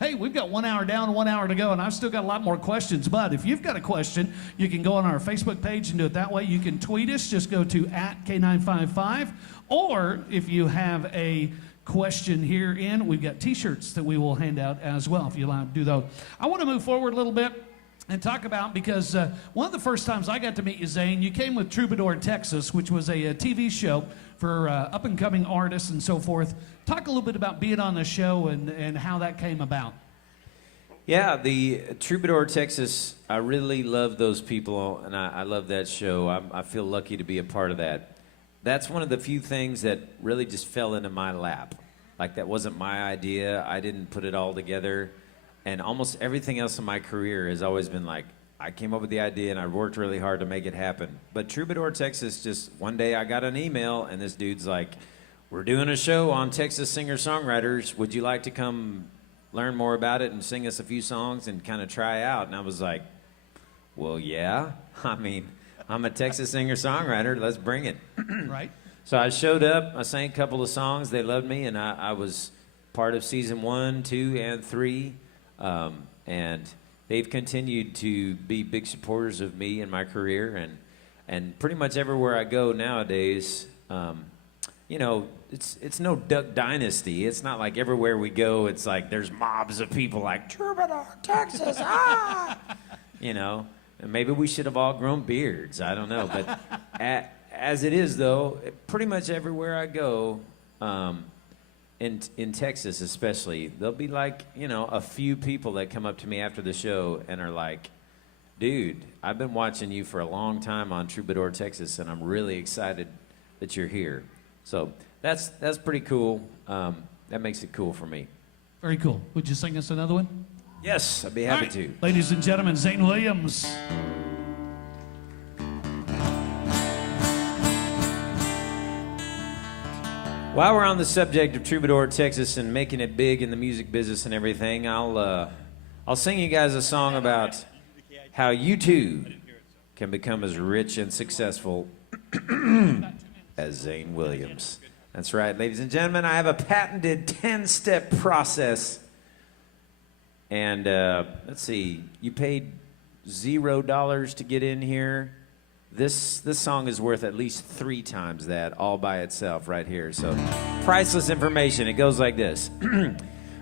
Hey, we've got 1 hour down, 1 hour to go, and I've still got a lot more questions. But if you've got a question, you can go on our Facebook page and do it that way. You can tweet us. Just go to @K955. Or if you have a question here in, we've got T-shirts that we will hand out as well, if you allow to do those. I want to move forward a little bit and talk about, because one of the first times I got to meet you, Zane, you came with Troubadour, Texas, which was a TV show for up-and-coming artists and so forth. Talk a little bit about being on the show and how that came about. Yeah, the Troubadour, Texas, I really love those people, and I love that show. I feel lucky to be a part of that. That's one of the few things that really just fell into my lap. Like, that wasn't my idea. I didn't put it all together. And almost everything else in my career has always been like, I came up with the idea and I worked really hard to make it happen. But Troubadour, Texas, just one day I got an email and this dude's like, we're doing a show on Texas singer-songwriters. Would you like to come learn more about it and sing us a few songs and kind of try out? And I was like, well, yeah. I mean, I'm a Texas singer-songwriter. Let's bring it. Right. So I showed up. I sang a couple of songs. They loved me, and I was part of season 1, 2, and 3. And they've continued to be big supporters of me and my career, and pretty much everywhere I go nowadays, you know, it's no Duck Dynasty. It's not like everywhere we go, it's like there's mobs of people like, Troubadour, Texas, ah! You know, and maybe we should have all grown beards. I don't know. But as it is, though, pretty much everywhere I go, in Texas especially, there'll be like, you know, a few people that come up to me after the show and are like, dude, I've been watching you for a long time on Troubadour, Texas, and I'm really excited that you're here. So that's pretty cool. That makes it cool for me. Very cool. Would you sing us another one? Yes, I'd be happy to. Ladies and gentlemen, Zane Williams. While we're on the subject of Troubadour, Texas, and making it big in the music business and everything, I'll sing you guys a song about how you too can become as rich and successful as Zane Williams. That's right, ladies and gentlemen, I have a patented 10-step process. And let's see, you paid $0 to get in here. This song is worth at least 3 times that, all by itself right here. So, priceless information. It goes like this.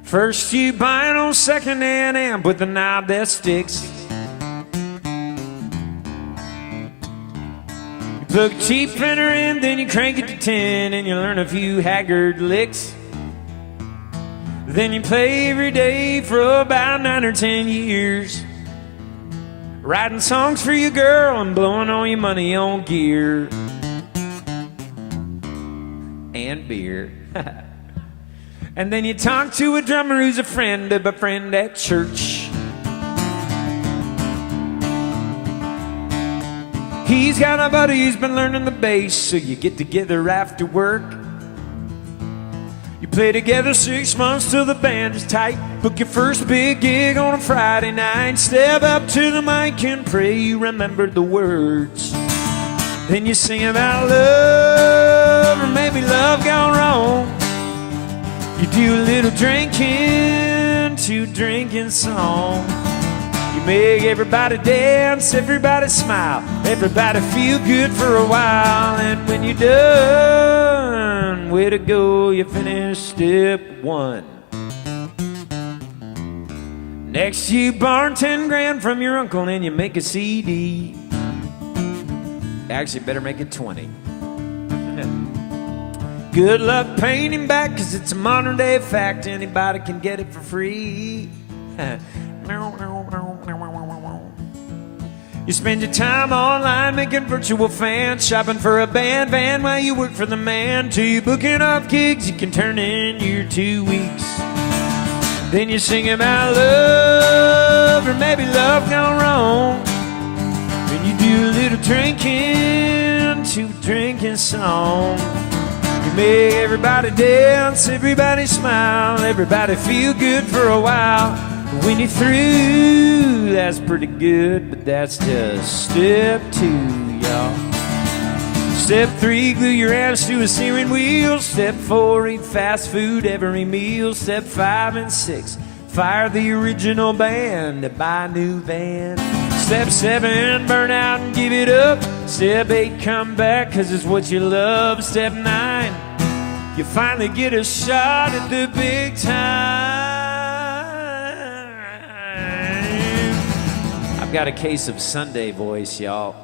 First you buy it on second-hand amp with a knob that sticks. You plug a cheap printer in, then you crank it to 10, and you learn a few haggard licks. Then you play every day for about 9 or 10 years. Writing songs for your girl and blowing all your money on gear and beer. And then you talk to a drummer who's a friend of a friend at church. He's got a buddy who's been learning the bass, so you get together after work. You play together 6 months till the band is tight. Book your first big gig on a Friday night. Step up to the mic and pray you remember the words. Then you sing about love, or maybe love gone wrong. You do a little drinking to drinking song. You make everybody dance, everybody smile, everybody feel good for a while. And when you're done, way to go, you finish step 1. Next you borrow 10 grand from your uncle and you make a CD. Actually, better make it 20. Good luck paying him back, cause it's a modern day fact. Anybody can get it for free. You spend your time online making virtual fans, shopping for a band van while you work for the man. Till you booking off gigs you can turn in your 2 weeks. Then you sing about love, or maybe love gone wrong. Then you do a little drinking to drinking song. You make everybody dance, everybody smile, everybody feel good for a while. When you're through, that's pretty good, but that's just step 2, y'all. Step 3, glue your ass to a steering wheel. Step 4, eat fast food every meal. Step 5 and 6, Fire the original band to buy a new van. Step 7, burn out and give it up. Step 8, come back 'cause it's what you love. Step 9, you finally get a shot at the big time. I've got a case of Sunday voice, y'all.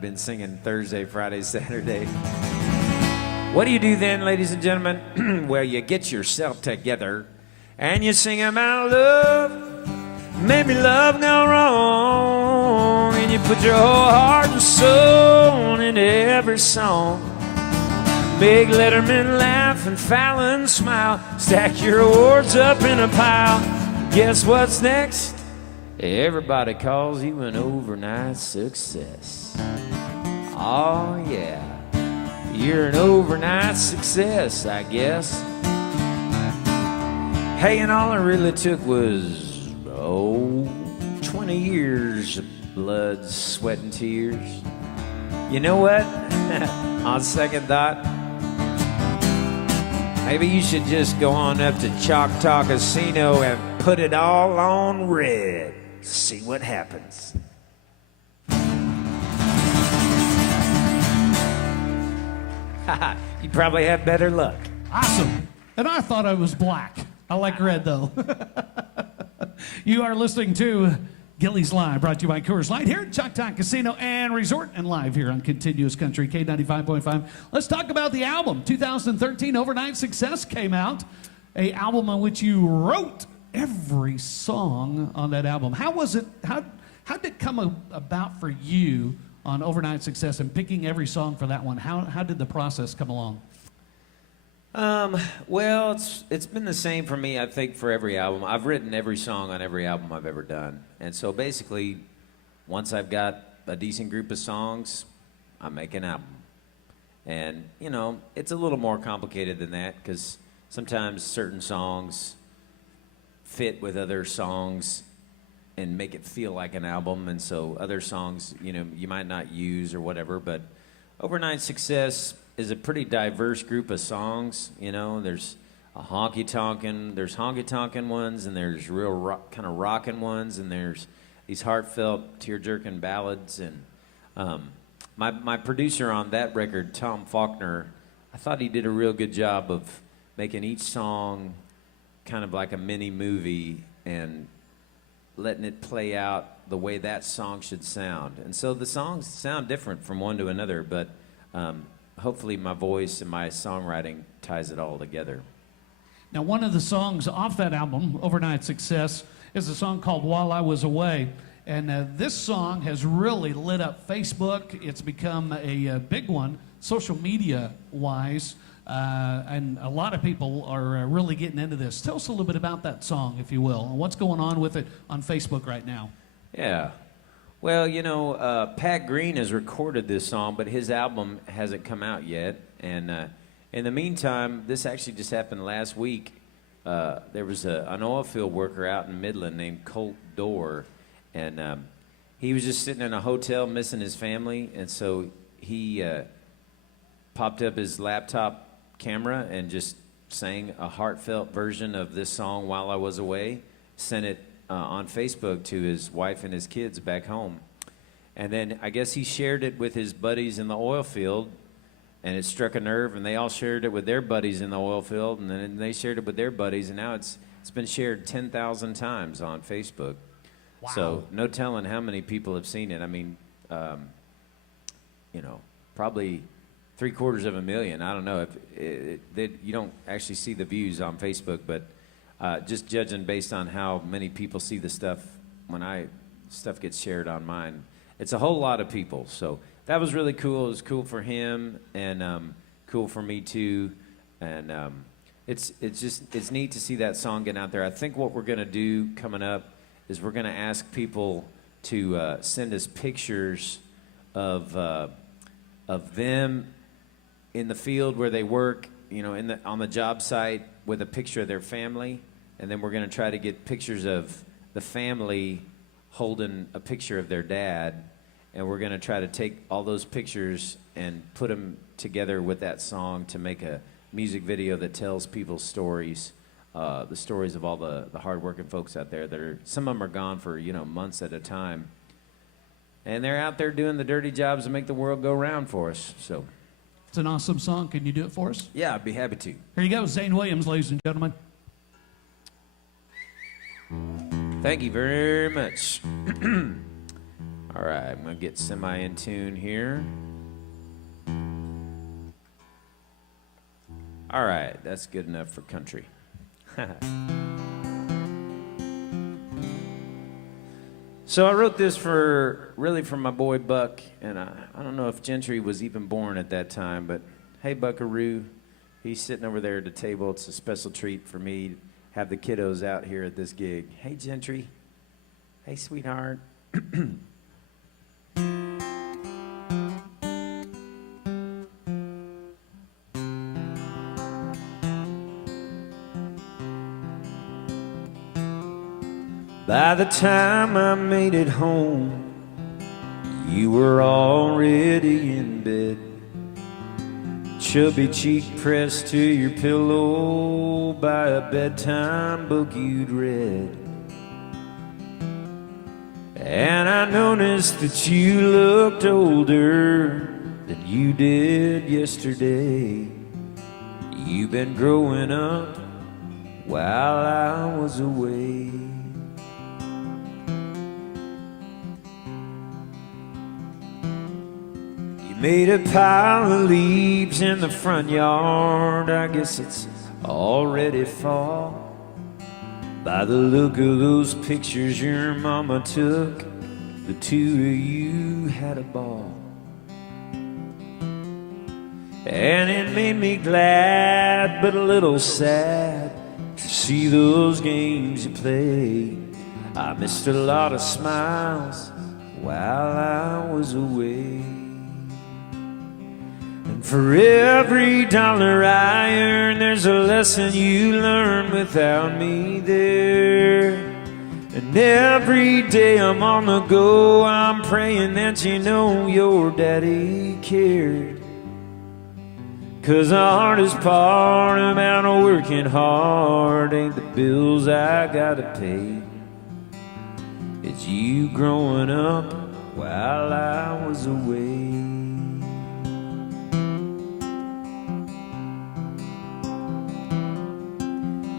Been singing Thursday, Friday, Saturday. What do you do then, ladies and gentlemen? Well, you get yourself together and you sing about love. Maybe love gone wrong, and you put your whole heart and soul into every song. Big Letterman laugh and Fallon smile. Stack your awards up in a pile. Guess what's next? Everybody calls you an overnight success. Oh yeah, you're an overnight success, I guess. Hey, and all it really took was 20 years of blood, sweat, and tears. You know what? On second thought, maybe you should just go on up to Choctaw Casino and put it all on red. See what happens. You probably have better luck. Awesome. And I thought I was black. I like red, though. You are listening to Gilley's Live, brought to you by Coors Light here at Choctaw Casino and Resort, and live here on Continuous Country K95.5. Let's talk about the album. 2013 Overnight Success came out, a album on which you wrote every song on that album. How was it? How did it come about for you on Overnight Success and picking every song for that one? How did the process come along? Well, it's been the same for me, I think, for every album. I've written every song on every album I've ever done. And so basically, once I've got a decent group of songs, I make an album. And, you know, it's a little more complicated than that because sometimes certain songs fit with other songs and make it feel like an album. And so other songs, you know, you might not use or whatever. But Overnight Success is a pretty diverse group of songs. You know, there's there's honky tonkin' ones, and there's real kind of rockin' ones, and there's these heartfelt, tear-jerking ballads. And my producer on that record, Tom Faulkner, I thought he did a real good job of making each song kind of like a mini movie and letting it play out the way that song should sound. And so the songs sound different from one to another, but hopefully my voice and my songwriting ties it all together. Now, one of the songs off that album, Overnight Success, is a song called While I Was Away. And this song has really lit up Facebook. It's become a big one, social media-wise. And a lot of people are really getting into this. Tell us a little bit about that song, if you will, and what's going on with it on Facebook right now. Yeah. Well, you know, Pat Green has recorded this song, but his album hasn't come out yet. And in the meantime, this actually just happened last week. There was an oil field worker out in Midland named Colt Dorr, and he was just sitting in a hotel missing his family, and so he popped up his laptop camera and just sang a heartfelt version of this song While I Was Away, sent it on Facebook to his wife and his kids back home. And then I guess he shared it with his buddies in the oil field, and it struck a nerve, and they all shared it with their buddies in the oil field, and then they shared it with their buddies, and now it's been shared 10,000 times on Facebook. Wow. So no telling how many people have seen it. I mean, you know, probably 750,000. I don't know if you don't actually see the views on Facebook, but just judging based on how many people see the stuff when stuff gets shared on mine, it's a whole lot of people. So that was really cool. It was cool for him, and cool for me too. And it's neat to see that song get out there. I think what we're gonna do coming up is we're gonna ask people to send us pictures of them in the field where they work, you know, on the job site with a picture of their family, and then we're going to try to get pictures of the family holding a picture of their dad, and we're going to try to take all those pictures and put them together with that song to make a music video that tells people's stories the stories of all the hardworking folks out there that are, some of them are gone for, months at a time. And they're out there doing the dirty jobs to make the world go round for us. So It's an awesome song. Can you do it for us? yeah, I'd be happy to. Here you go, Zane Williams, ladies and gentlemen. Thank you very much. All right, I'm going to get semi in tune here. All right, that's good enough for country. So I wrote this for my boy Buck, and I don't know if Gentry was even born at that time, but hey, Buckaroo, he's sitting over there at the table. It's a special treat for me to have the kiddos out here at this gig. Hey, Gentry. Hey, sweetheart. By the time I made it home, you were already in bed, chubby cheek pressed to your pillow by a bedtime book you'd read. And I noticed that you looked older than you did yesterday. You've been growing up while I was away. Made a pile of leaves in the front yard. I guess it's already fall. By the look of those pictures your mama took, the two of you had a ball. And it made me glad, but a little sad, to see those games you played. I missed a lot of smiles while I was away. For every dollar I earn, there's a lesson you learn without me there. And every day I'm on the go, I'm praying that you know your daddy cared. 'Cause the hardest part about working hard ain't the bills I gotta pay. It's you growing up while I was away.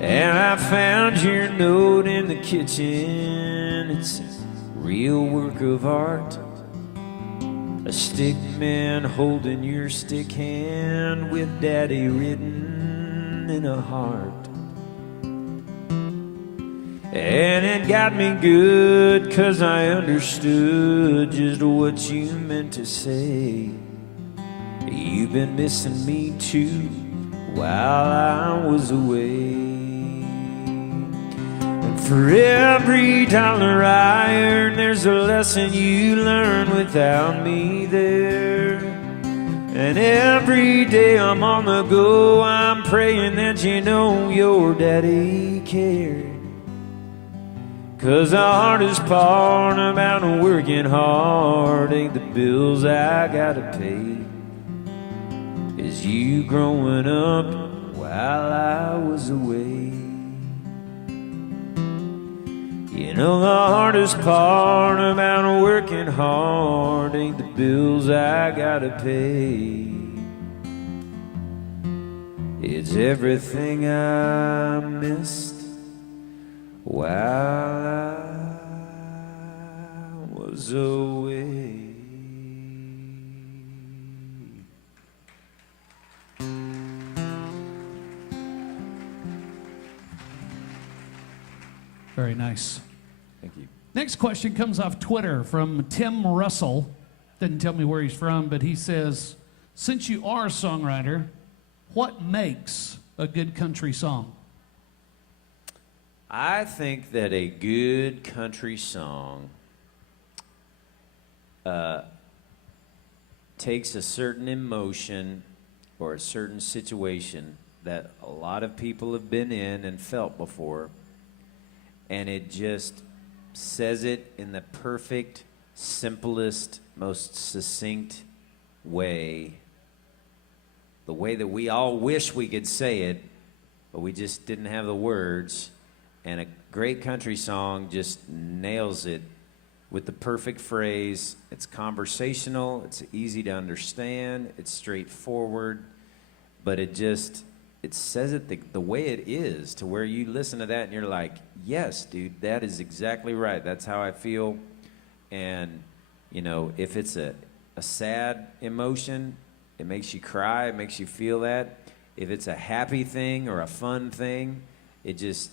And I found your note in the kitchen. It's a real work of art. A stick man holding your stick hand with daddy written in a heart. And it got me good 'cause I understood just what you meant to say. You've been missing me too while I was away. For every dollar I earn, there's a lesson you learn without me there. And every day I'm on the go, I'm praying that you know your daddy cared. 'Cause the hardest part about working hard ain't the bills I gotta pay. Is you growing up while I was away. You know the hardest part about working hard ain't the bills I gotta pay. It's everything I missed while I was away. Very nice. Thank you. Next question comes off Twitter from Tim Russell. Didn't tell me where he's from, but he says, since you are a songwriter, what makes a good country song? I think that a good country song takes a certain emotion or a certain situation that a lot of people have been in and felt before, and it just says it in the perfect, simplest, most succinct way, the way that we all wish we could say it, but we just didn't have the words. And a great country song just nails it with the perfect phrase. It's conversational, it's easy to understand, it's straightforward, but it says it the way it is, to where you listen to that and you're like, yes, dude, that is exactly right. That's how I feel. And, you know, if it's a sad emotion, it makes you cry, it makes you feel that. If it's a happy thing or a fun thing, it just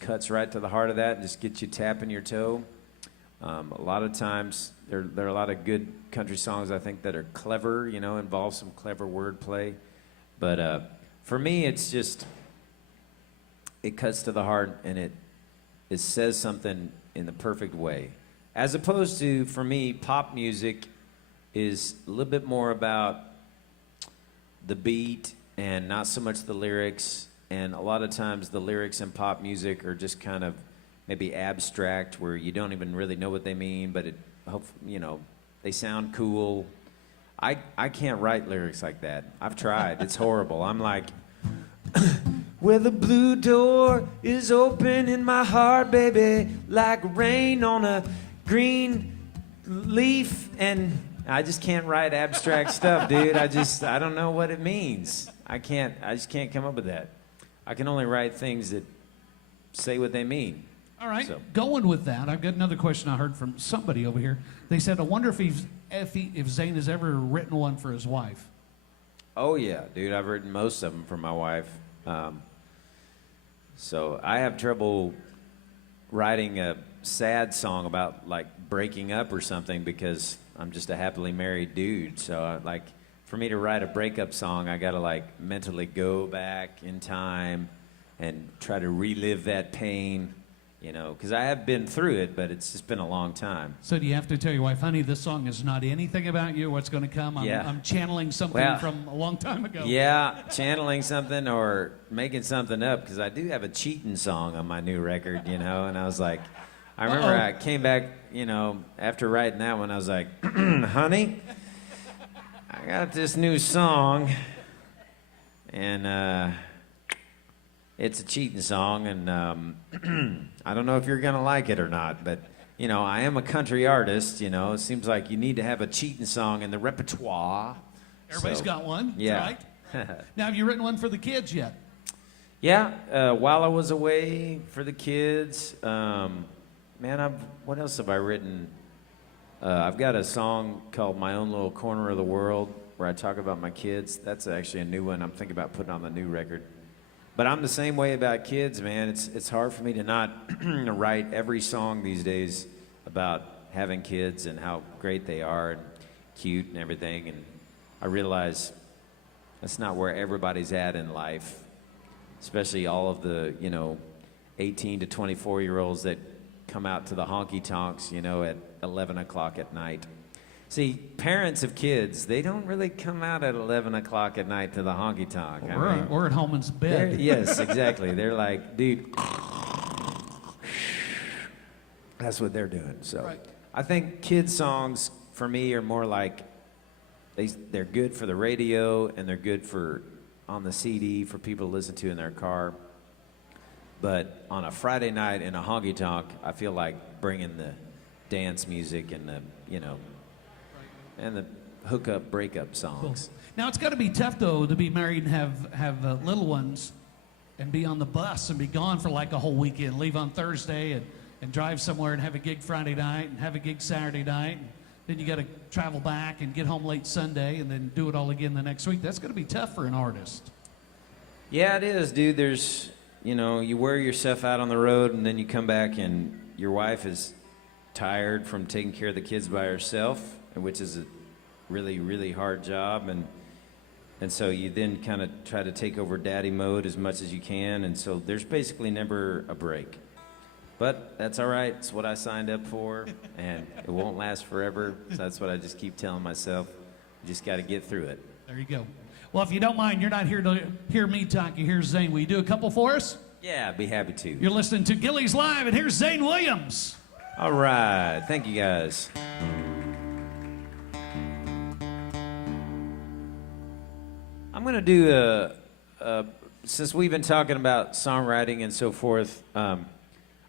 cuts right to the heart of that and just gets you tapping your toe. A lot of times, there are a lot of good country songs, I think, that are clever, you know, involve some clever wordplay. But for me, it's just, it cuts to the heart, and it says something in the perfect way. As opposed to, for me, pop music is a little bit more about the beat and not so much the lyrics. And a lot of times the lyrics in pop music are just kind of maybe abstract, where you don't even really know what they mean, but you know, they sound cool. I can't write lyrics like that. I've tried. It's horrible. I'm like, where the blue door is open in my heart, baby, like rain on a green leaf, and I just can't write abstract stuff, dude. I don't know what it means. I just can't come up with that. I can only write things that say what they mean. All right, So. going with that, I've got another question I heard from somebody over here. They said, I wonder if Zane has ever written one for his wife. Oh yeah, dude, I've written most of them for my wife. So I have trouble writing a sad song about like breaking up or something, because I'm just a happily married dude. So for me to write a breakup song, I gotta like mentally go back in time and try to relive that pain, you know, because I have been through it, but it's just been a long time. So do you have to tell your wife, honey, this song is not anything about you, what's going to come? I'm channeling something from a long time ago. Yeah, channeling something or making something up, because I do have a cheating song on my new record, you know, and I was like, I remember I came back, you know, after writing that one, I was like, honey, I got this new song, and it's a cheating song, and I don't know if you're going to like it or not, but, you know, I am a country artist, you know. It seems like you need to have a cheating song in the repertoire. Everybody's got one, yeah. right? Now, have you written one for the kids yet? Yeah, while I was away for the kids, what else have I written? I've got a song called My Own Little Corner of the World, where I talk about my kids. That's actually a new one I'm thinking about putting on the new record. But I'm the same way about kids, man. It's hard for me to not write every song these days about having kids and how great they are and cute and everything. And I realize that's not where everybody's at in life, especially all of the, you know, 18 to 24-year-olds that come out to the honky-tonks, you know, at 11 o'clock at night. See, parents of kids, they don't really come out at 11 o'clock at night to the honky-tonk. Or at home in bed. Yes, exactly. They're like, dude, that's what they're doing. So Right. I think kids' songs, for me, are more like, they're good for the radio, and they're good for on the CD for people to listen to in their car. But on a Friday night in a honky-tonk, I feel like bringing the dance music and the, you know, and the hookup, breakup songs. Cool. Now, it's got to be tough, though, to be married and have little ones and be on the bus and be gone for like a whole weekend. Leave on Thursday and drive somewhere and have a gig Friday night and have a gig Saturday night. And then you got to travel back and get home late Sunday and then do it all again the next week. That's going to be tough for an artist. Yeah, it is, dude. There's, you know, you wear yourself out on the road, and then you come back and your wife is tired from taking care of the kids by herself, which is a really, really hard job, and so you then kind of try to take over daddy mode as much as you can, and so there's basically never a break. But that's all right. It's what I signed up for, and it won't last forever, so that's what I just keep telling myself. You just got to get through it. There you go. Well, if you don't mind, you're not here to hear me talk. You hear Zane. Will you do a couple for us? Yeah, I'd be happy to. You're listening to Gilley's Live, and here's Zane Williams. All right. Thank you, guys. I'm going to do a since we've been talking about songwriting and so forth, I'm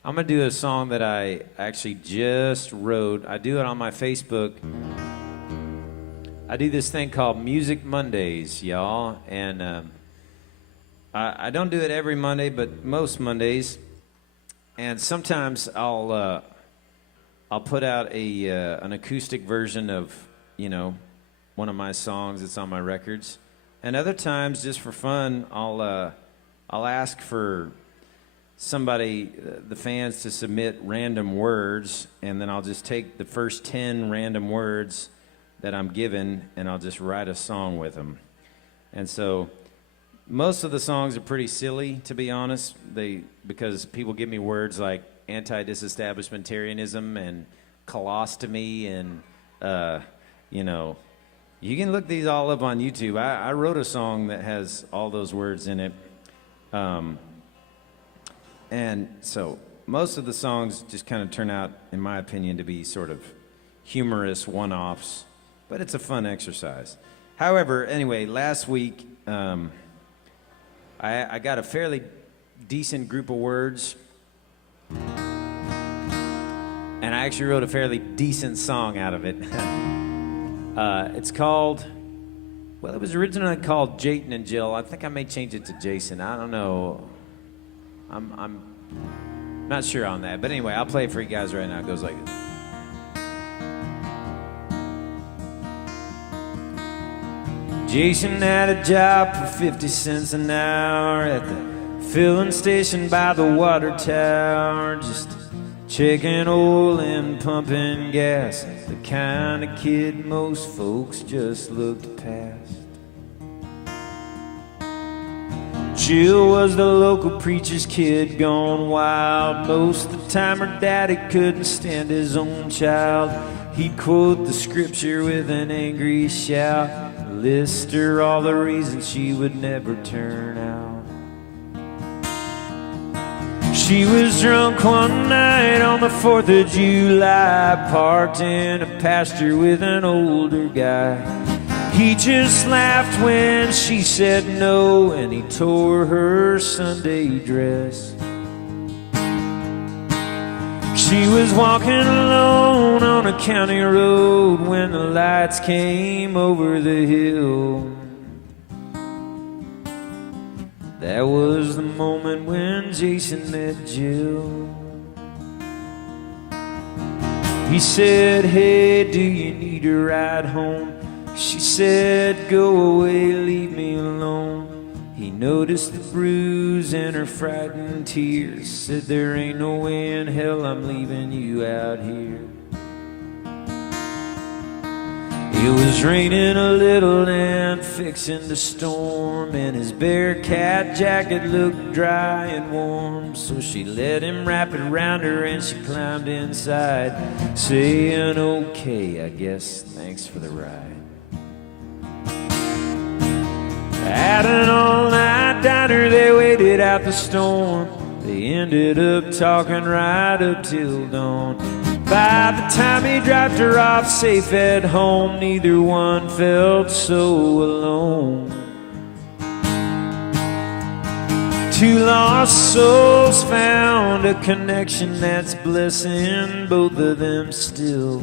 gonna do a song that I actually just wrote. I do it on my Facebook. I do this thing called Music Mondays, y'all, and I don't do it every Monday, but most Mondays. And sometimes I'll put out an acoustic version of, you know, one of my songs that's on my records. And other times, just for fun, I'll ask for somebody, the fans, to submit random words, and then I'll just take the first 10 random words that I'm given, and I'll just write a song with them. And so most of the songs are pretty silly, to be honest, because people give me words like anti-disestablishmentarianism and colostomy and, you know, you can look these all up on YouTube. I wrote a song that has all those words in it. And so most of the songs just kind of turn out, in my opinion, to be sort of humorous one-offs, but it's a fun exercise. However, anyway, last week I got a fairly decent group of words, and I actually wrote a fairly decent song out of it. It's called, well, it was originally called Jayton and Jill. I think I may change it to Jason. I don't know. I'm not sure on that. But anyway, I'll play it for you guys right now. It goes like this. Jason had a job for 50 cents an hour at the filling station by the water tower, just checking oil and pumping gas, the kind of kid most folks just looked past. Jill was the local preacher's kid gone wild. Most of the time her daddy couldn't stand his own child. He'd quote the scripture with an angry shout, list her all the reasons she would never turn out. She was drunk one night on the 4th of July, parked in a pasture with an older guy. He just laughed when she said no, and he tore her Sunday dress. She was walking alone on a county road when the lights came over the hill. That was the moment when Jason met Jill. He said, hey, do you need a ride home? She said, go away, leave me alone. He noticed the bruise and her frightened tears, said, there ain't no way in hell I'm leaving you out here. It was raining a little and fixing to storm, and his Bearcat jacket looked dry and warm. So she let him wrap it around her and she climbed inside, saying, okay, I guess, thanks for the ride. At an all-night diner, they waited out the storm. They ended up talking right up till dawn. By the time he dropped her off safe at home, neither one felt so alone. Two lost souls found a connection that's blessing both of them still.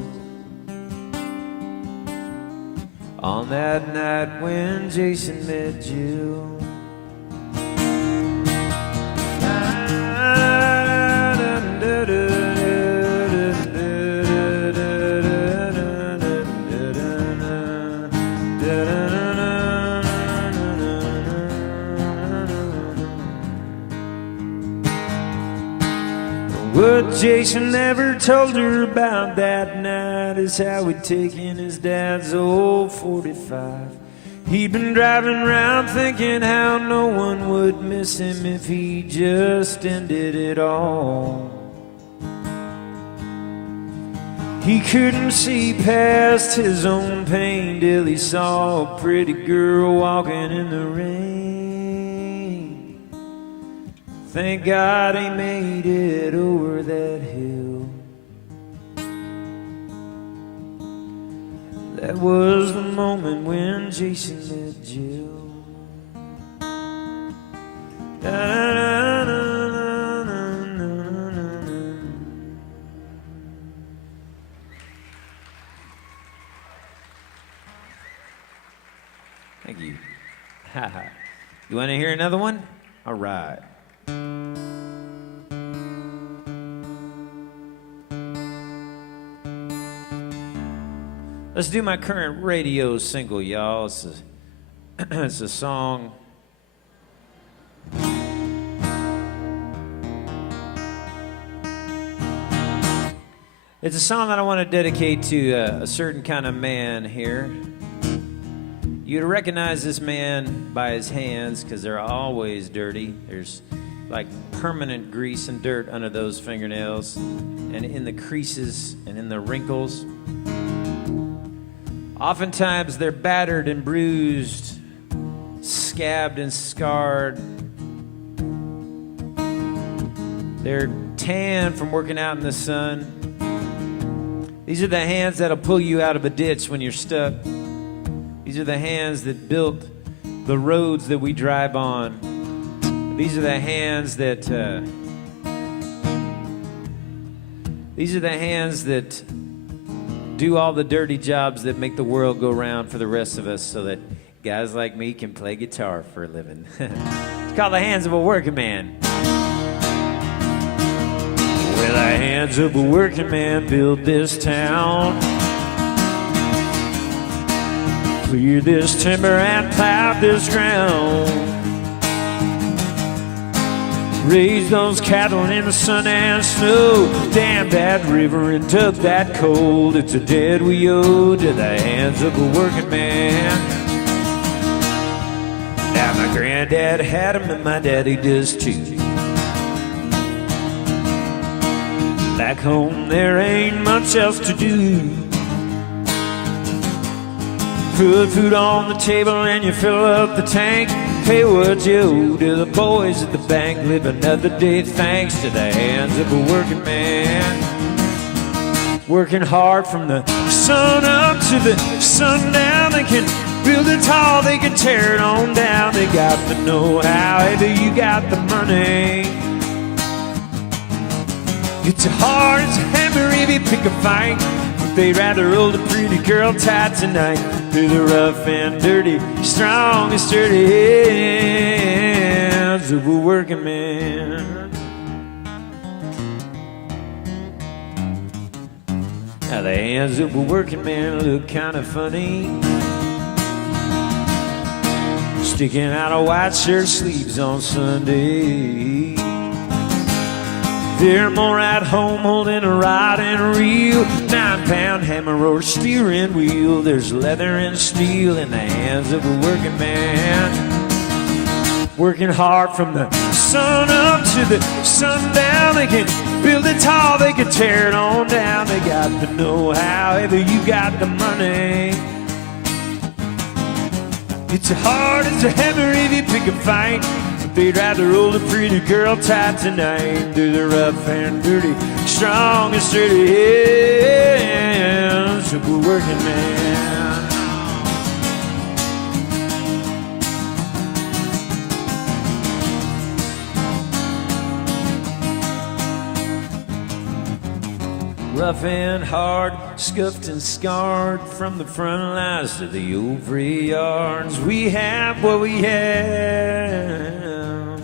On that night when Jason met Jill. What Jason never told her about that night is how he'd taken his dad's old 45. He'd been driving around thinking how no one would miss him if he just ended it all. He couldn't see past his own pain till he saw a pretty girl walking in the rain. Thank God he made it over that hill. That was the moment when Jason met Jill. Thank you. You want to hear another one? All right. Let's do my current radio single, y'all. It's a song. It's a song that I want to dedicate to a certain kind of man here. You'd recognize this man by his hands because they're always dirty. There's like permanent grease and dirt under those fingernails and in the creases and in the wrinkles. Oftentimes they're battered and bruised, scabbed and scarred. They're tan from working out in the sun. These are the hands that'll pull you out of a ditch when you're stuck. These are the hands that built the roads that we drive on. These are the hands that do all the dirty jobs that make the world go round for the rest of us so that guys like me can play guitar for a living. It's called the hands of a working man. Well, the hands of a working man built this town. Cleared this timber and plowed this ground. Raised those cattle in the sun and snow. Dammed that river and dug that coal. It's a debt we owe to the hands of a working man. Now my granddad had 'em and my daddy does too. Back home there ain't much else to do. Put food on the table and you fill up the tank. Pay what you owe to the boys at the bank. Live another day thanks to the hands of a working man. Working hard from the sun up to the sundown. They can build it tall, they can tear it on down. They got the know-how, hey, you got the money. It's hard as a hammer if you pick a fight. But they'd rather hold a pretty girl tight tonight. Through the rough and dirty, strong and sturdy hands of a working man. Now the hands of a working man look kind of funny, sticking out of white shirt sleeves on Sunday. They're more at home holding a rod and a reel, 9-pound hammer or steering wheel. There's leather and steel in the hands of a working man. Working hard from the sun up to the sundown. They can build it tall, they can tear it on down. They got the know-how, either you got the money. It's hard as a hammer if you pick a fight. They'd rather hold a pretty girl tight tonight. Through the rough and dirty, strong and sturdy hands of a working man. Rough and hard, scuffed and scarred, from the front lines to the ovary yards. We have what we have,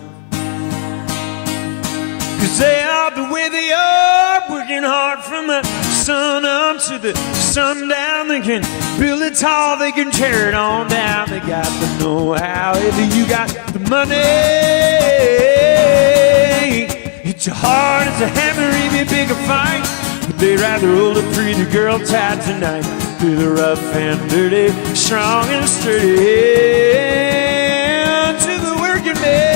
'cause they are the way they are. Working hard from the sun up to the sundown. They can build it tall, they can tear it on down. They got the know-how, either you got the money. It's hard as a hammer if you pick a fight. But they'd rather hold a pretty girl tight tonight. Through the rough and dirty, strong and sturdy hands to the working man.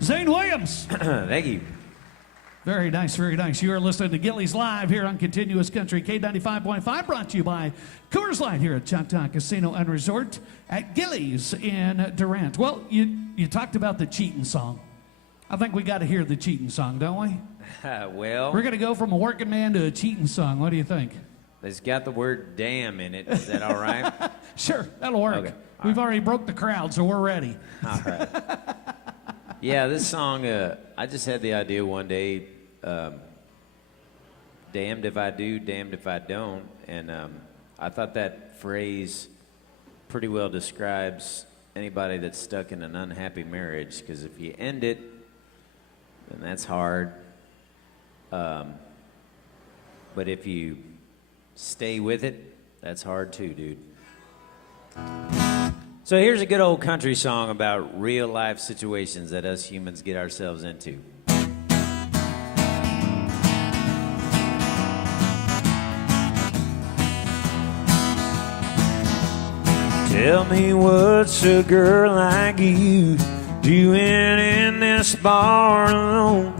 Zane Williams. Thank you. Very nice, very nice. You are listening to Gilley's Live here on Continuous Country K95.5, brought to you by Coors Light here at Choctaw Casino and Resort at Gilley's in Durant. Well, you talked about the cheating song. I think we got to hear the cheating song, don't we? Well, We're going to go from a working man to a cheating song. What do you think? it's got the word damn in it. Is that all right? Sure, that'll work. Okay, We've already broke the crowd, so we're ready. All right. Yeah, this song, I just had the idea one day, damned if I do, damned if I don't. And I thought that phrase pretty well describes anybody that's stuck in an unhappy marriage, because if you end it, then that's hard. But if you stay with it, that's hard too, dude. So here's a good old country song about real life situations that us humans get ourselves into. Tell me what's a girl like you doing in this bar alone?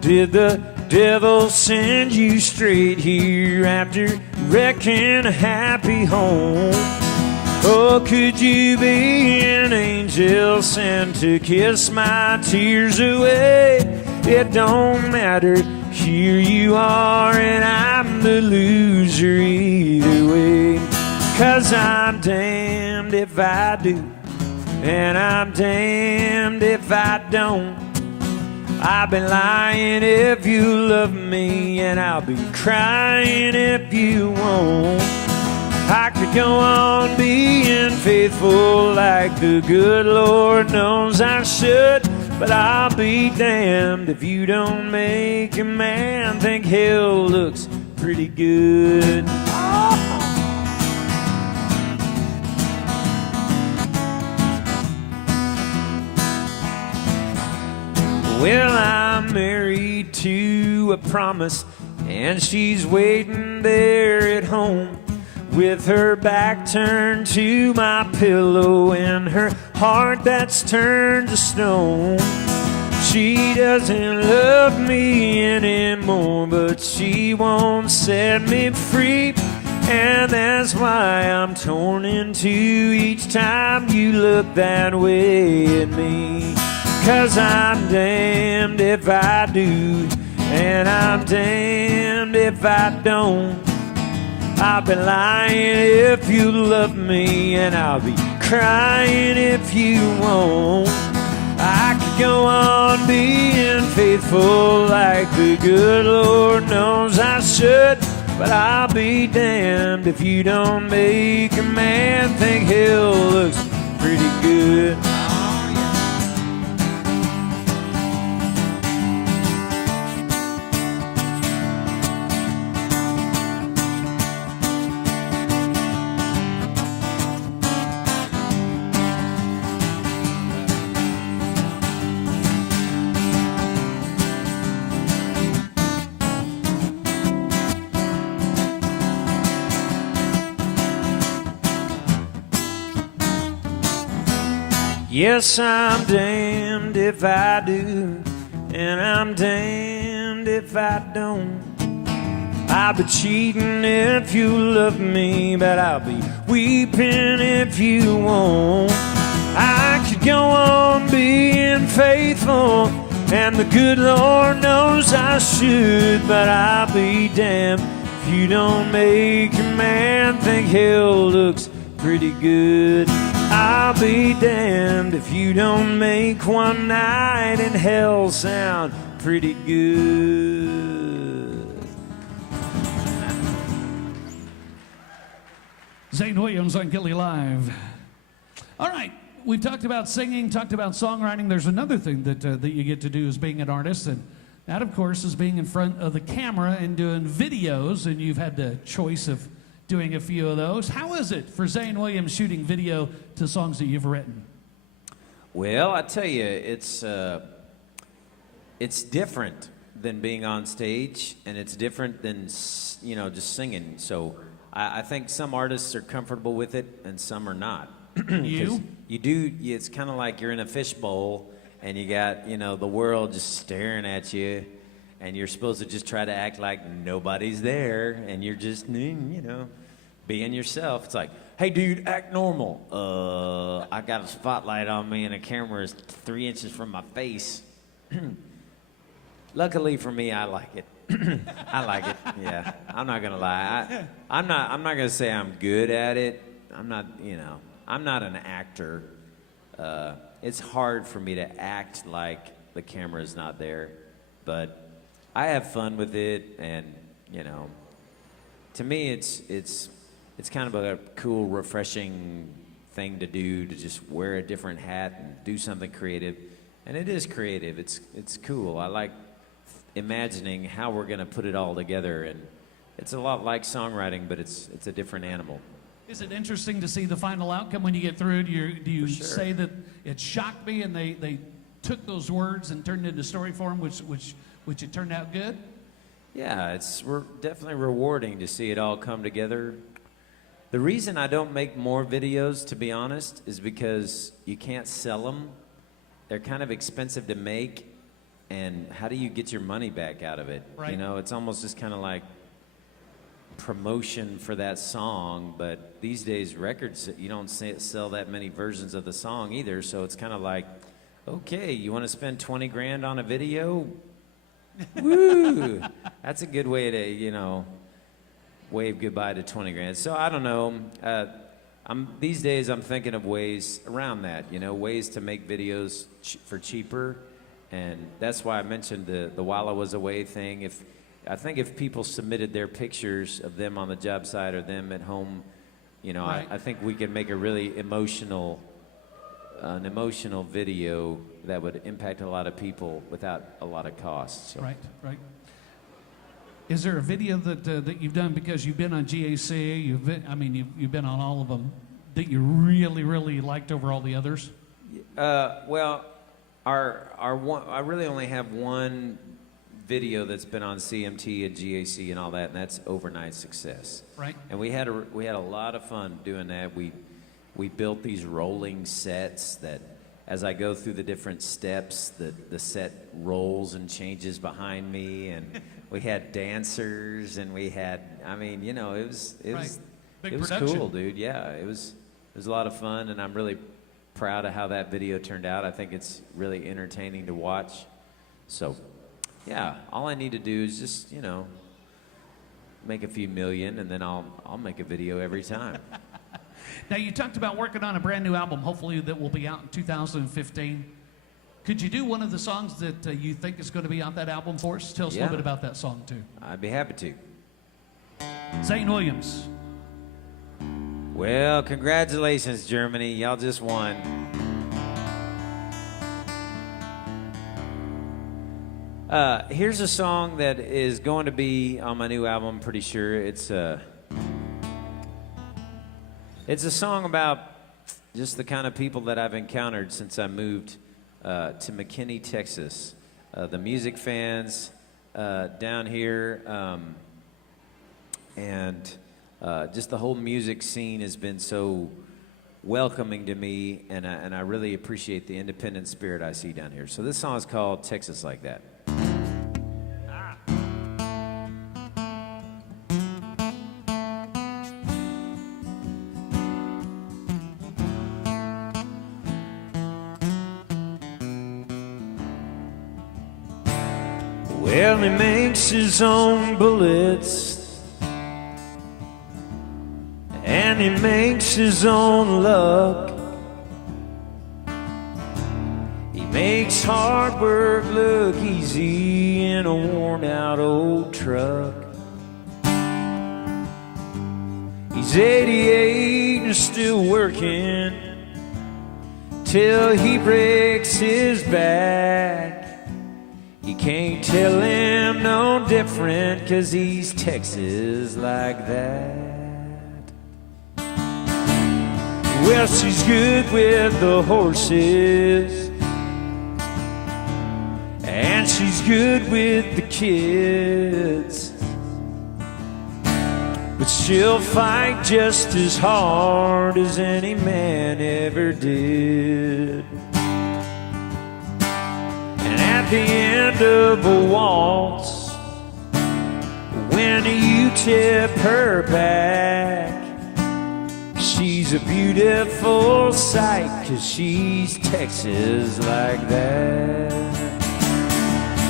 Did the devil send you straight here after wrecking a happy home? Oh, could you be an angel sent to kiss my tears away? It don't matter, here you are and I'm the loser either way. 'Cause I'm damned if I do, and I'm damned if I don't. I'll be lying if you love me, and I'll be crying if you won't. I could go on being faithful like the good Lord knows I should, but I'll be damned if you don't make a man think hell looks pretty good. Well, I'm married to a promise, and she's waiting there at home with her back turned to my pillow and her heart that's turned to stone. She doesn't love me anymore, but she won't set me free, and that's why I'm torn in two each time you look that way at me. 'Cause I'm damned if I do, and I'm damned if I don't. I'll be lying if you love me, and I'll be crying if you won't. I could go on being faithful like the good Lord knows I should, but I'll be damned if you don't make a man think hell looks pretty good. Yes, I'm damned if I do, and I'm damned if I don't. I'll be cheating if you love me, but I'll be weeping if you won't. I could go on being faithful, and the good Lord knows I should, but I'll be damned if you don't make a man think hell looks pretty good. I'll be damned if you don't make one night in hell sound pretty good. Zane Williams on Gilley Live. All right, we've talked about singing, talked about songwriting. There's another thing that you get to do as being an artist, and that, of course, is being in front of the camera and doing videos, and you've had the choice of doing a few of those. How is it for Zane Williams shooting video to songs that you've written? Well, I tell you, it's different than being on stage, and it's different than, you know, just singing. So I think some artists are comfortable with it, and some are not. You? You do. It's kind of like you're in a fishbowl, and you got, you know, the world just staring at you, and you're supposed to just try to act like nobody's there, and you're just, being yourself. It's like, hey, dude, act normal. I got a spotlight on me, and a camera is 3 inches from my face. Luckily for me, I like it. I like it. Yeah, I'm not gonna lie. I'm not gonna say I'm good at it. I'm not an actor. It's hard for me to act like the camera's not there, but I have fun with it, and to me, it's kind of a cool, refreshing thing to do, to just wear a different hat and do something creative, and it is creative. It's cool. I like imagining how we're gonna put it all together, and it's a lot like songwriting, but it's a different animal. Is it interesting to see the final outcome when you get through? Do you For sure. say that it shocked me and they took those words and turned it into story form, which it turned out good? Yeah, it's definitely rewarding to see it all come together. The reason I don't make more videos, to be honest, is because you can't sell them. They're kind of expensive to make, and how do you get your money back out of it? Right. It's almost just kind of like promotion for that song, but these days records, you don't sell that many versions of the song either, so it's kind of like, okay, you want to spend 20 grand on a video? Woo! That's a good way to, wave goodbye to 20 grand. So I don't know. These days I'm thinking of ways around that, ways to make videos for cheaper, and that's why I mentioned the While I Was Away thing. I think if people submitted their pictures of them on the job site or them at home, Right. I think we could make a really emotional video that would impact a lot of people without a lot of cost. So. Right. Is there a video that you've done, because you've been on GAC, you've been on all of them, that you really, really liked over all the others? Well, our one, I really only have one video that's been on CMT and GAC and all that, and that's Overnight Success. Right. And we had a lot of fun doing that. We built these rolling sets that, as I go through the different steps, the set rolls and changes behind me, and we had dancers, and we had, it was Right. Big it was production. cool, dude. Yeah, it was a lot of fun, and I'm really proud of how that video turned out. I think it's really entertaining to watch. So, yeah, all I need to do is just, make a few million, and then I'll make a video every time. Now, you talked about working on a brand new album, hopefully that will be out in 2015. Could you do one of the songs that you think is going to be on that album for us? Tell us a Yeah. little bit about that song, too. I'd be happy to. Zane Williams. Well, congratulations, Germany. Y'all just won. Here's a song that is going to be on my new album, I'm pretty sure. It's a song about just the kind of people that I've encountered since I moved to McKinney, Texas. The music fans down here, and just the whole music scene has been so welcoming to me, and I really appreciate the independent spirit I see down here. So this song is called Texas Like That. Well, he makes his own bullets, and he makes his own luck. He makes hard work look easy in a worn-out old truck. He's 88 and still working till he breaks his back. You can't tell him no different, 'cause he's Texas like that. Well, she's good with the horses, and she's good with the kids, but she'll fight just as hard as any man ever did. And at the end of a waltz when you tip her back. She's a beautiful sight, 'cause she's Texas like that.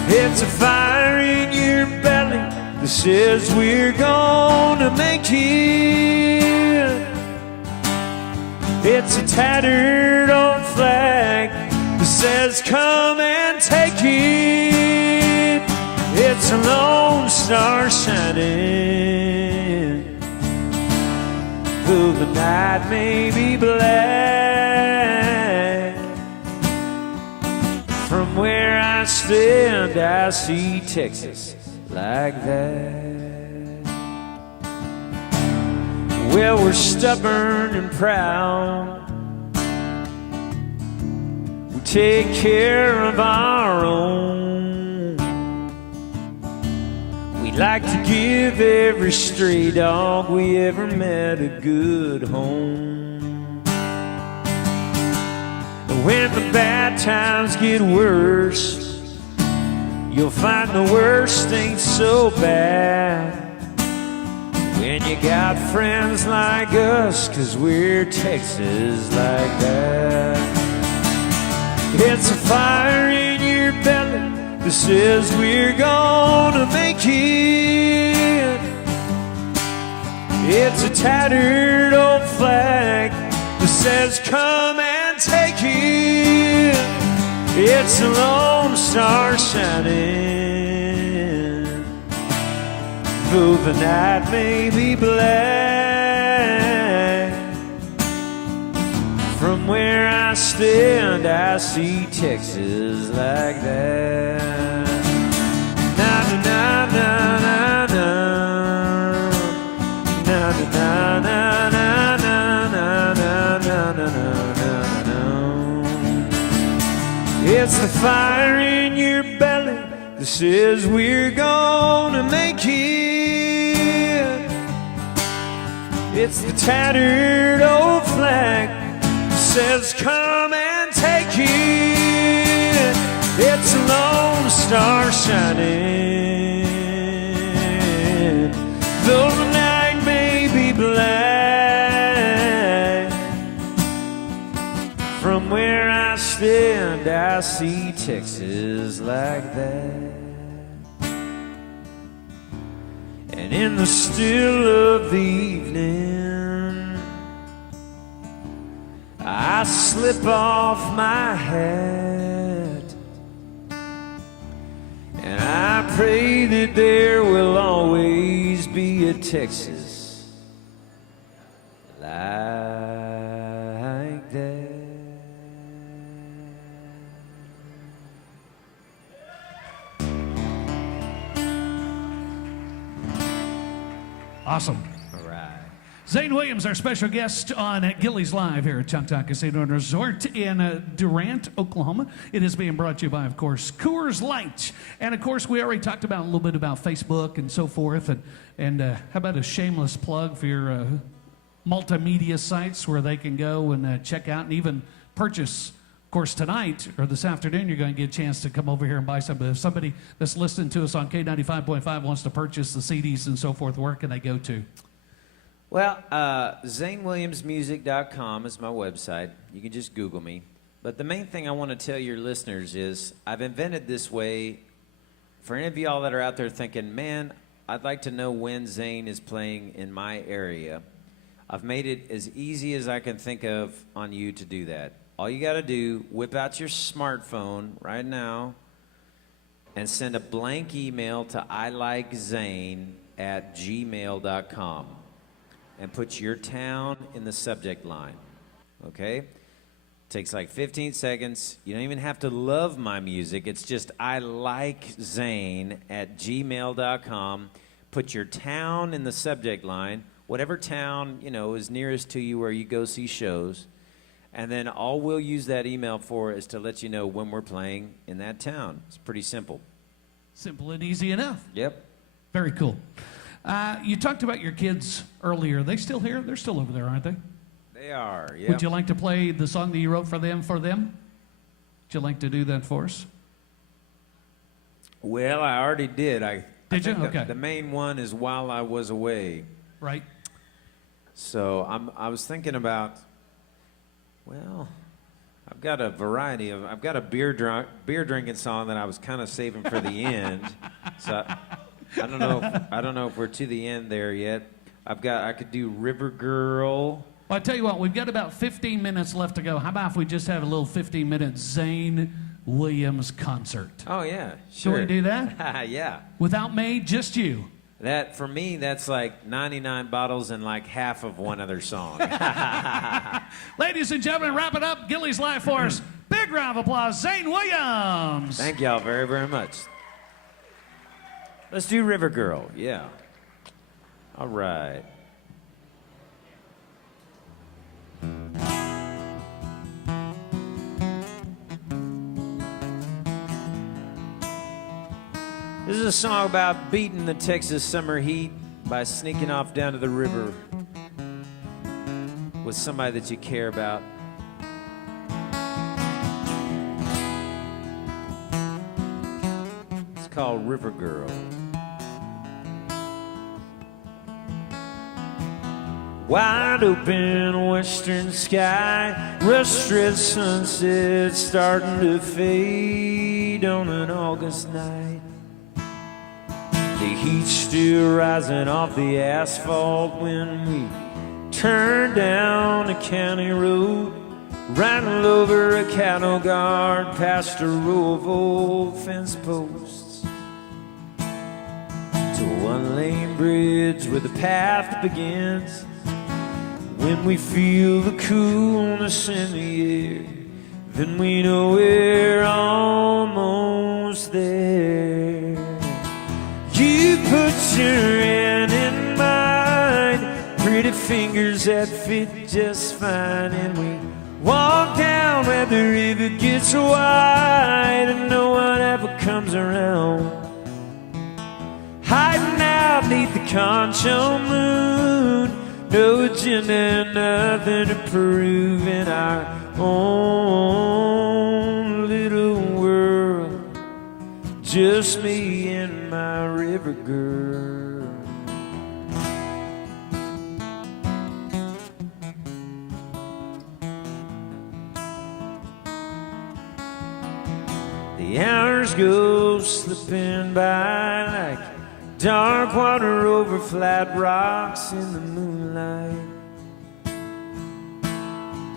It's a fire in your belly that says we're gonna make it. It's a tattered old flag that says come and take it. It's a lone star shining, though the night may be black. From where I stand, I see Texas like that. Well, we're stubborn and proud. We take care of our own. We like to give every stray dog we ever met a good home. When the bad times get worse, you'll find the worst ain't so bad. When you got friends like us, 'cause we're Texas like that. It's a fire in your belly that says we're gonna make it. It's a tattered old flag that says come and take it. It's a lone star shining, though the night may be black. From where I stand, I see Texas like that. Na na na na na na na na na na na na na na. It's the fire in your belly that says we're gonna make it. It's the tattered old flag that says come and take it. It's a lone star shining, though the night may be black. From where I stand, I see Texas like that. And in the still of the evening, I slip off my hat, and I pray that there will always be a Texas like that. Awesome. All right. Zane Williams, our special guest on Gilley's Live here at Choctaw Casino and Resort in Durant, Oklahoma. It is being brought to you by, of course, Coors Light. And, of course, we already talked about a little bit about Facebook and so forth. And how about a shameless plug for your multimedia sites where they can go and check out and even purchase. Of course, tonight or this afternoon, you're going to get a chance to come over here and buy something. If somebody that's listening to us on K95.5 wants to purchase the CDs and so forth, where can they go to? Well, ZaneWilliamsMusic.com is my website. You can just Google me. But the main thing I want to tell your listeners is I've invented this way for any of y'all that are out there thinking, man, I'd like to know when Zane is playing in my area. I've made it as easy as I can think of on you to do that. All you got to do, whip out your smartphone right now and send a blank email to ilikezane@gmail.com and put your town in the subject line, okay? Takes like 15 seconds. You don't even have to love my music. It's just ilikezane@gmail.com. Put your town in the subject line, whatever town, you know, is nearest to you where you go see shows. And then all we'll use that email for is to let you know when we're playing in that town. It's pretty simple. Simple and easy enough. Yep. Very cool. You talked about your kids earlier. Are they still here? They're still over there, aren't they? They are, yeah. Would you like to play the song that you wrote for them, for them? Would you like to do that for us? Well, I already did. Did you? think Okay. The main one is While I Was Away. Right. So I was thinking about, well, I've got a variety of. I've got a beer drinking song that I was kind of saving for the end. So I don't know if we're to the end there yet. I could do River Girl. Well, I tell you what, we've got about 15 minutes left to go. How about if we just have a little 15-minute Zane Williams concert? Oh yeah, sure. Can we do that? Yeah. Without me, just you. That for me, that's like 99 bottles and like half of one other song. Ladies and gentlemen, wrap it up. Gilley's Live Force. Big round of applause, Zane Williams. Thank y'all very, very much. Let's do River Girl. Yeah. All right. This is a song about beating the Texas summer heat by sneaking off down to the river with somebody that you care about. It's called River Girl. Wide open western sky, rust-red sunset starting to fade on an August night. The heat still rising off the asphalt when we turn down a county road, riding over a cattle guard past a row of old fence posts to a one-lane bridge where the path begins. When we feel the coolness in the air, then we know we're almost there. You put your hand in mine, pretty fingers that fit just fine, and we walk down where the river gets wide and no one ever comes around. Hiding out neath the concho moon, no agenda, nothing to prove in our own little world. Just me and my river girl. The hours go slipping by like dark water over flat rocks in the moonlight.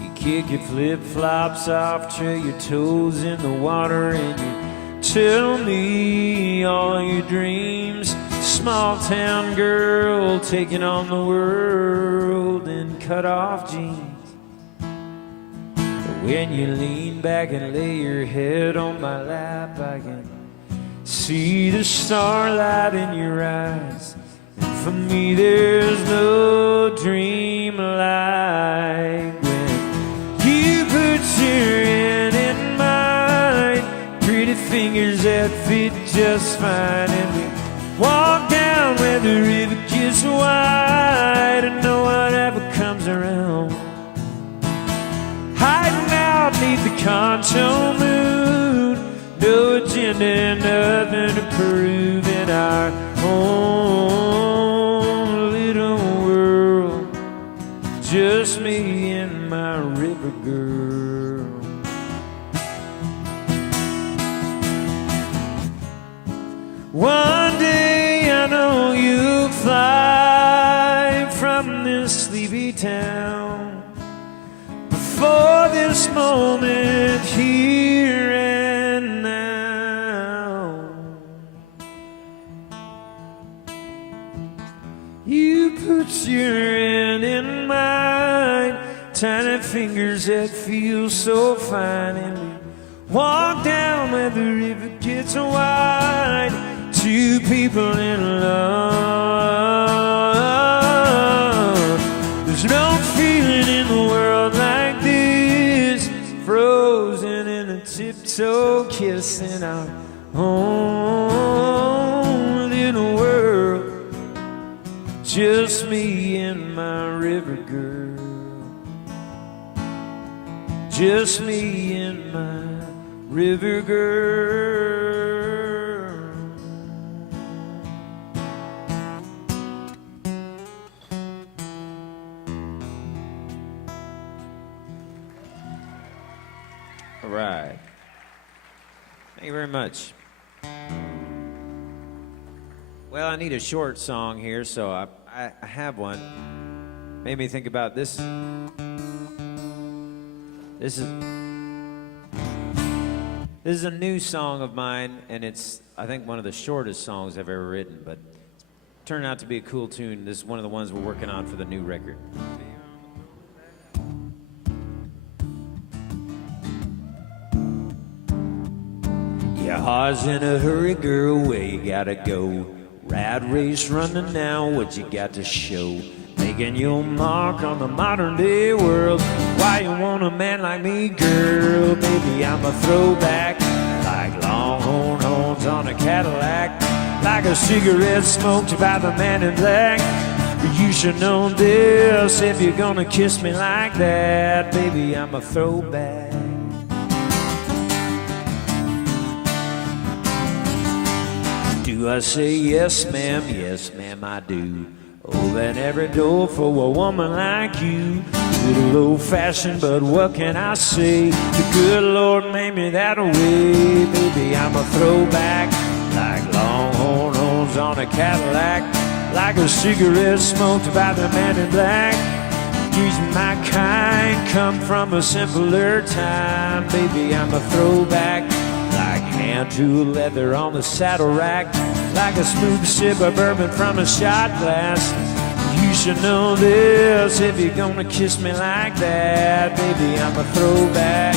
You kick your flip-flops off, trail your toes in the water, and you tell me all your dreams. Small town girl taking on the world in cut-off jeans. But when you lean back and lay your head on my lap, I can see the starlight in your eyes. And for me there's no dream like when you put your hand in mine, pretty fingers that fit just fine, and we walk down where the river gets wide and no one ever comes around. Hiding out neath the concho moon, no agenda, nothing to prove in our own little world. Just me and my river girl. One day I know you'll fly from this sleepy town. Before this moment here and now, you put your hand in mine, tiny fingers that feel so fine, and we walk down where the river gets wide. Two people in love. There's no feeling in the world like this, frozen in a tiptoe kiss in our own little world. Just me and my river girl. Just me and my river girl. All right. Thank you very much. Well, I need a short song here, so I have one. Made me think about this. This is a new song of mine, and it's, I think, one of the shortest songs I've ever written, but it turned out to be a cool tune. This is one of the ones we're working on for the new record. Your heart's in a hurry, girl, where you gotta go? Rat race running now, what you got to show? Making your mark on the modern day world. Why you want a man like me, girl? Baby, I'm a throwback, like longhorn horns on a Cadillac, like a cigarette smoked by the man in black. You should know this if you're gonna kiss me like that. Baby, I'm a throwback. Do I say yes, ma'am? Yes, ma'am, I do. Open every door for a woman like you. Little old-fashioned, but what can I say? The good Lord made me that way. Baby, I'm a throwback, like longhorn horns on a Cadillac, like a cigarette smoked by the man in black. These my kind come from a simpler time. Baby, I'm a throwback, like hand-tool leather on the saddle rack, like a smooth sip of bourbon from a shot glass. You should know this if you're gonna kiss me like that. Baby, I'm a throwback.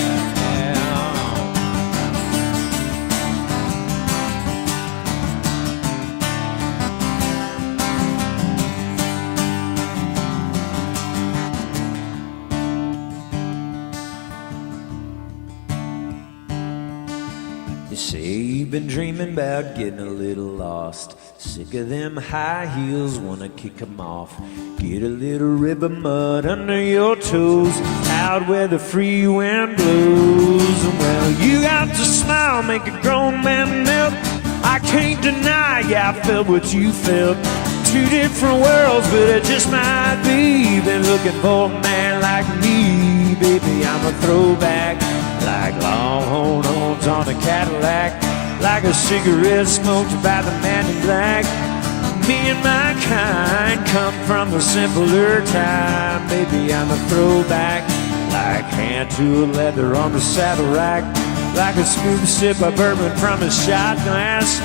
You say you've been dreaming about getting a little lost. Sick of them high heels, wanna kick 'em off. Get a little rib of mud under your toes, out where the free wind blows. Well, you got to smile, make a grown man melt. I can't deny, yeah, I felt what you felt. Two different worlds, but it just might be. Been looking for a man like me. Baby, I'm a throwback, like longhorn horns on a Cadillac, like a cigarette smoked by the man in black. Me and my kind come from a simpler time. Baby, I'm a throwback, like hand-tool leather on the saddle rack, like a smooth sip of bourbon from a shot glass.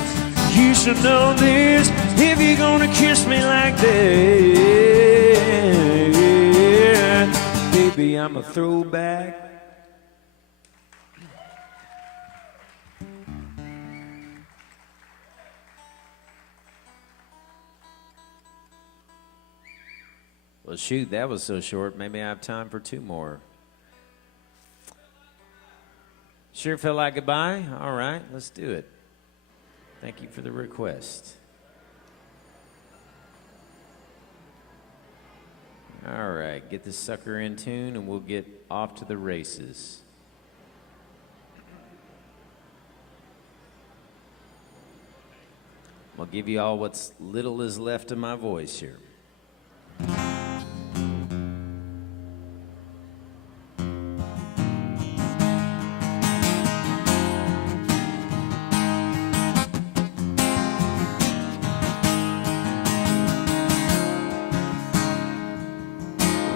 You should know this if you're gonna kiss me like that. Baby, I'm a throwback. Well, shoot, that was so short. Maybe I have time for two more. Sure feel like goodbye? All right, let's do it. Thank you for the request. All right, get this sucker in tune and we'll get off to the races. I'll give you all what's little is left of my voice here.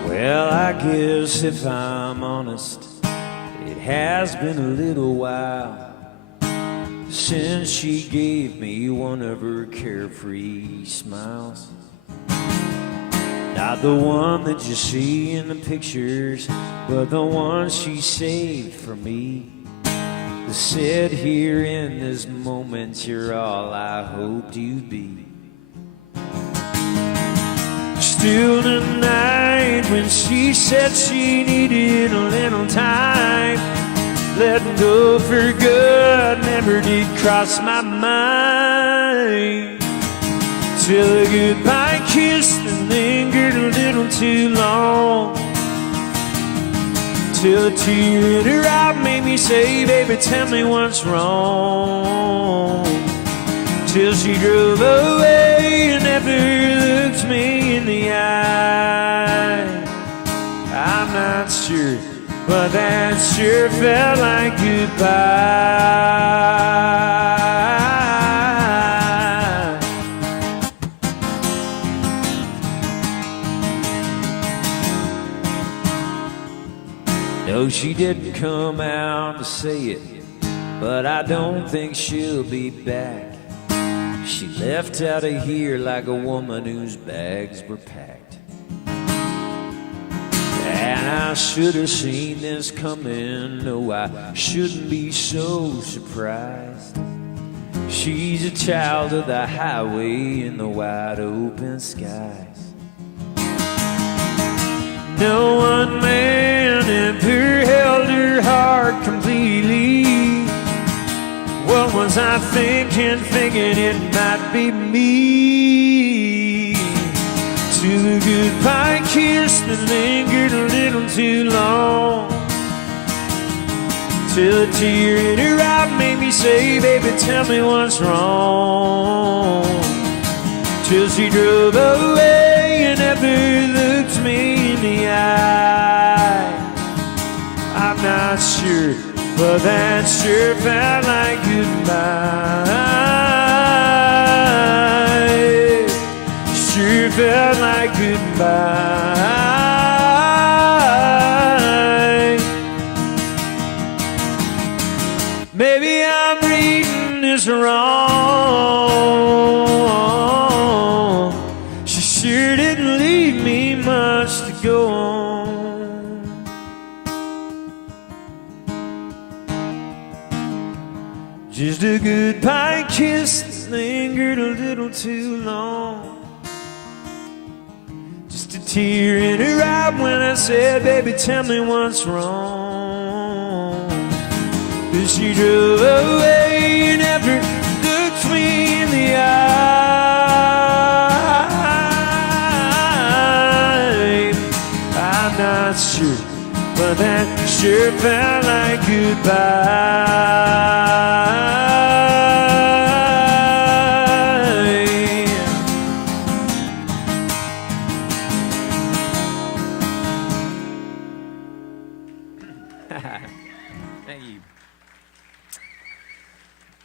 Well, I guess if I'm honest, it has been a little while since she gave me one of her carefree smiles. Not the one that you see in the pictures, but the one she saved for me. That said, here in this moment, you're all I hoped you'd be. Still tonight, when she said she needed a little time, letting go for good never did cross my mind. Till a goodbye kiss that lingered a little too long. Till a tear in her eye made me say, baby, tell me what's wrong. Till she drove away and never looked me in the eye. I'm not sure but that sure felt like goodbye. No, she didn't come out to say it, but I don't think she'll be back. She left out of here like a woman whose bags were packed. And I should have seen this coming. No, I shouldn't be so surprised. She's a child of the highway in the wide open skies. No one man ever held her heart completely. What was I thinking it might be me? To the goodbye kiss that lingered a little too long, till a tear in her eye made me say, baby, tell me what's wrong. Till she drove away and never looked me in the eye. I'm not sure, but that sure felt like goodbye. Sure felt like goodbye. Maybe I'm reading this wrong. She sure didn't leave me much to go on. Just a goodbye kiss that lingered a little too long. Just a tear in her eye when I said, baby, tell me what's wrong. But she drove away and never looked me in the eye. I'm not sure, but that sure felt like goodbye.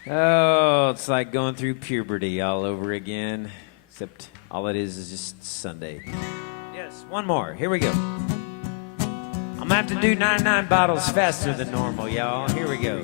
Oh, it's like going through puberty all over again, except all it is just Sunday. Yes, one more. Here we go. I'm gonna have to do 99 bottles faster than normal, y'all. Here we go.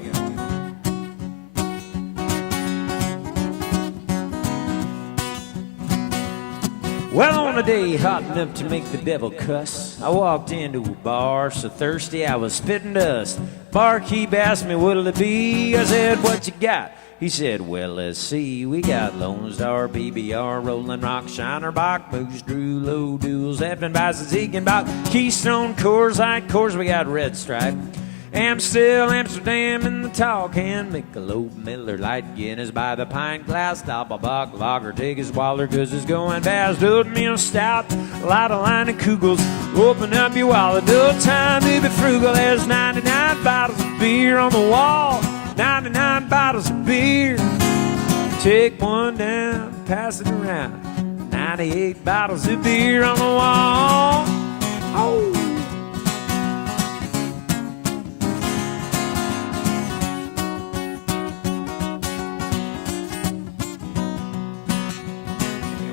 Well, on a day hot enough to make the devil cuss, I walked into a bar so thirsty I was spitting dust. Barkeep asked me what'll it be. I said, what you got? He said, well, let's see. We got Lone Star, PBR, Rolling Rock, Shiner Bock, Moose, Drew, Low Duels, Evan, Bison, Ziegenbach, Keystone, Coors Light, Coors, we got Red Stripe, Amstel, Amsterdam, and the tall can, Michelob, Miller Lite, Guinness by the pint glass, Doppelbock, Lager, take his Waller, 'cause it's going fast, oatmeal stout, a lot of line of Kugels, open up your wallet, no time to be frugal, there's 99 bottles of beer on the wall, 99 bottles of beer, take one down, pass it around, 98 bottles of beer on the wall, oh.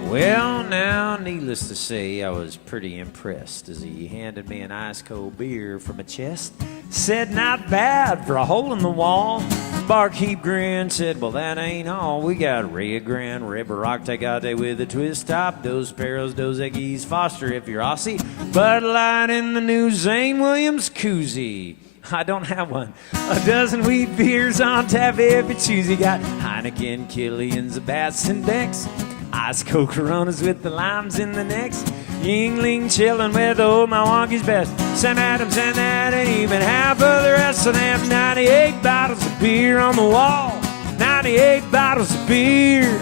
Well, now, needless to say, I was pretty impressed as he handed me an ice-cold beer from a chest. Said, not bad for a hole in the wall. Barkeep grinned, said, well, that ain't all. We got Rio Grande, River Rock, Tecate with a twist top, Dos Perros, Dos Equis, Foster if you're Aussie, Bud Light in the new Zane Williams koozie. I don't have one. A dozen wheat beers on tap if you choose. You got Heineken, Killian, Sebastian Becks, Ice Cold Coronas with the limes in the next. Yingling chillin' with old Milwaukee's best. Sam Adams and that ain't even half of the rest of them. 98 bottles of beer on the wall. 98 bottles of beer.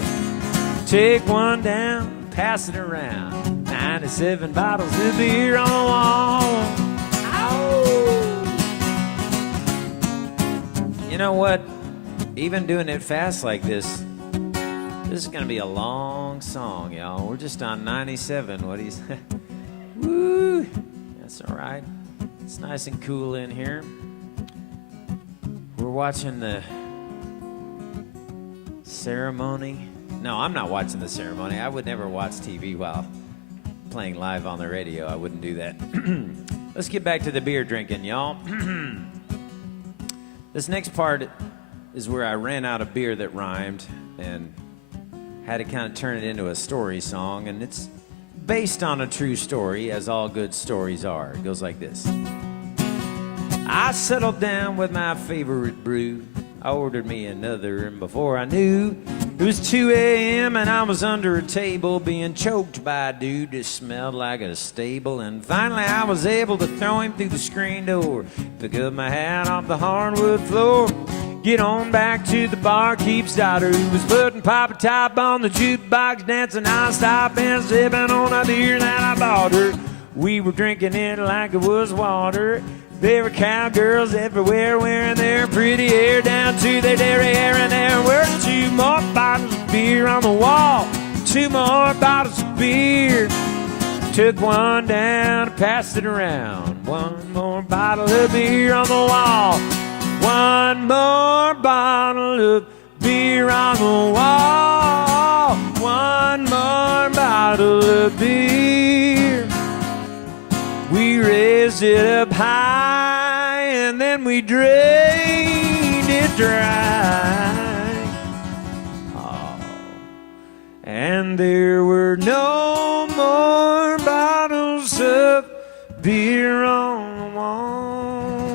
Take one down, pass it around. 97 bottles of beer on the wall. Ow! You know what? Even doing it fast like this is going to be a long song, y'all. We're just on 97. What do you say? Woo! That's all right. It's nice and cool in here. We're watching the ceremony. No, I'm not watching the ceremony. I would never watch TV while playing live on the radio. I wouldn't do that. Let's get back to the beer drinking, y'all. This next part is where I ran out of beer that rhymed and had to kind of turn it into a story song, and it's based on a true story, as all good stories are. It goes like this. I settled down with my favorite brew. I ordered me another, and before I knew, it was 2 a.m. and I was under a table being choked by a dude that smelled like a stable. And finally I was able to throw him through the screen door, pick up my hat off the hardwood floor, get on back to the barkeep's daughter, who was putting Papa Top on the jukebox, dancing non-stop and sipping on a beer that I bought her. We were drinking it like it was water. There were cowgirls everywhere wearing their pretty hair down to their derriere, and there were 2 more bottles of beer on the wall. 2 more bottles of beer. Took one down and passed it around. 1 more bottle of beer on the wall. 1 more bottle of beer on the wall. 1 more bottle of beer. We raised it up high and then we drained it dry. Oh. And there were no more bottles of beer on the wall.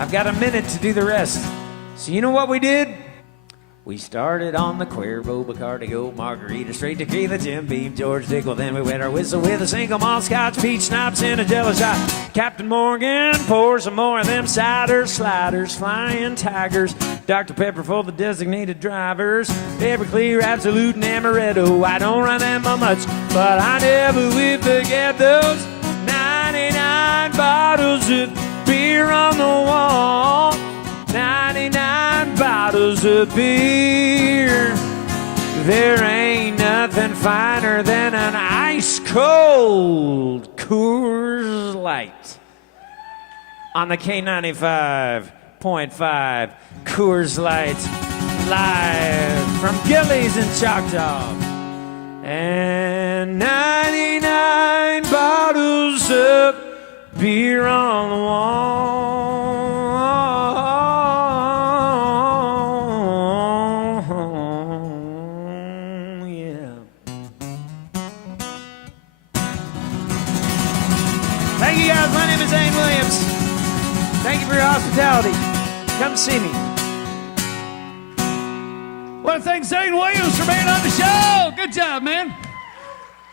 I've got a minute to do the rest. So you know what we did? We started on the Cuervo, Bacardi, Gold, Margarita, straight tequila, Jim Beam, George Dickel. Then we wet our whistle with a single malt scotch, peach schnapps, and a jello shot. Captain Morgan, pour some more of them cider sliders, flying tigers. Dr. Pepper for the designated drivers. Everclear, Absolute, and Amaretto. I don't run them much, but I never will forget those 99 bottles of beer on the wall. 99 bottles of beer. There ain't nothing finer than an ice-cold Coors Light. On the K95.5 Coors Light, live from Gilley's in Choctaw. And 99 bottles of beer on the wall. Thank you guys. My name is Zane Williams. Thank you for your hospitality. Come see me. I want to thank Zane Williams for being on the show. Good job, man.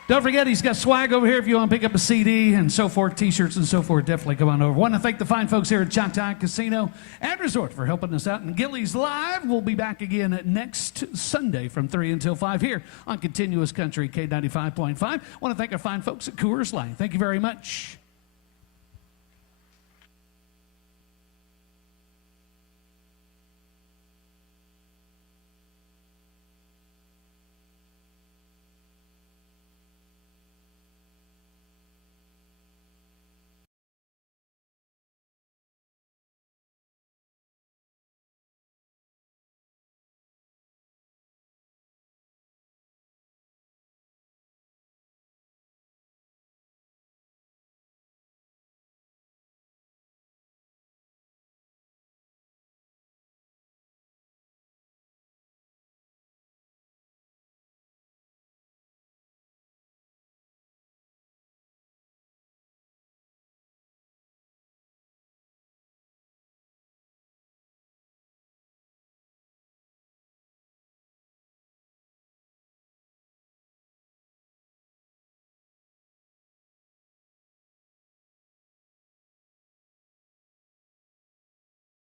Don't forget, he's got swag over here if you want to pick up a CD and so forth, T-shirts and so forth. Definitely come on over. I want to thank the fine folks here at Choctaw Casino and Resort for helping us out. And Gilley's Live, we'll be back again next Sunday from 3 until 5 here on Continuous Country K95.5. I want to thank our fine folks at Coors Light. Thank you very much.